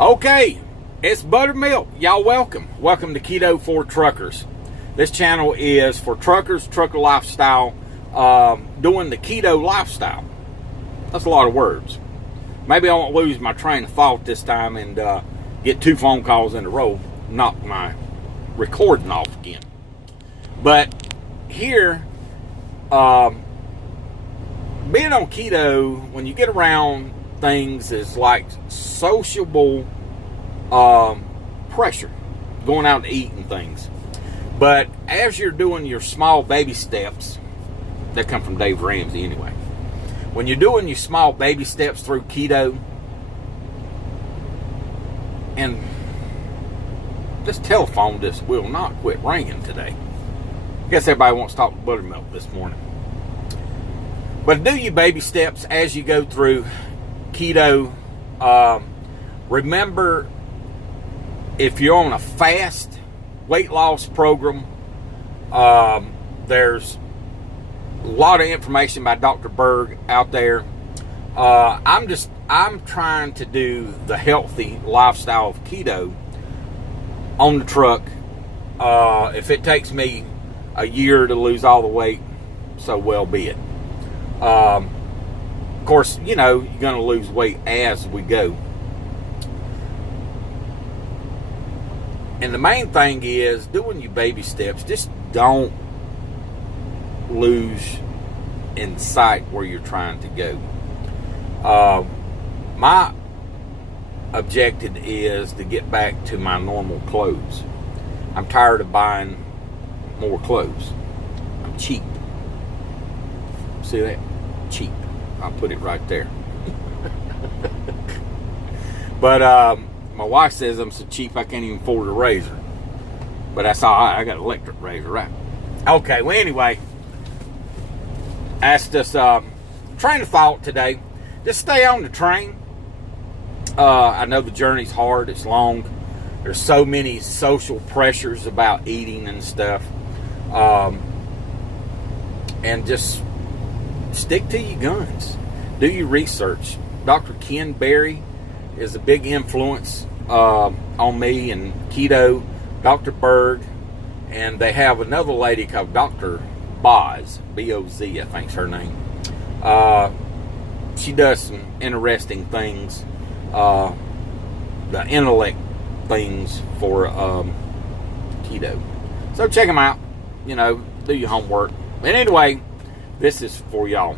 Okay, it's Buttermilk. Y'all welcome. Welcome to Keto for Truckers. This channel is for truckers, trucker lifestyle, doing the keto lifestyle. That's a lot of words. Maybe I won't lose my train of thought this time and get 2 phone calls in a row, knock my recording off again. But here, being on keto, when you get around things, is like sociable pressure, going out to eat and things. But as you're doing your small baby steps, that come from Dave Ramsey anyway. When you're doing your small baby steps through keto, and this telephone just will not quit ringing today. I guess everybody wants to talk to Buttermilk this morning. But do your baby steps as you go through keto. Remember, if you're on a fast weight loss program, there's a lot of information by Dr. Berg out there. I'm trying to do the healthy lifestyle of keto on the truck. If it takes me a year to lose all the weight, so well be it. Of course, you know, you're going to lose weight as we go. And the main thing is doing your baby steps. Just don't lose in sight where you're trying to go. My objective is to get back to my normal clothes. I'm tired of buying more clothes. I'm cheap. See that? Cheap. I'll put it right there. But my wife says I'm so cheap I can't even afford a razor. But that's all right. I got an electric razor, right? Okay, well, anyway, that's just train of thought today. Just stay on the train. I know the journey's hard. It's long. There's so many social pressures about eating and stuff. And just stick to your guns. Do your research. Dr. Ken Berry is a big influence on me and keto. Dr. Berg, and they have another lady called Dr. Boz, B-O-Z, I think's her name. She does some interesting things, the intellect things for keto. So check them out. You know, do your homework. And anyway, this is for y'all.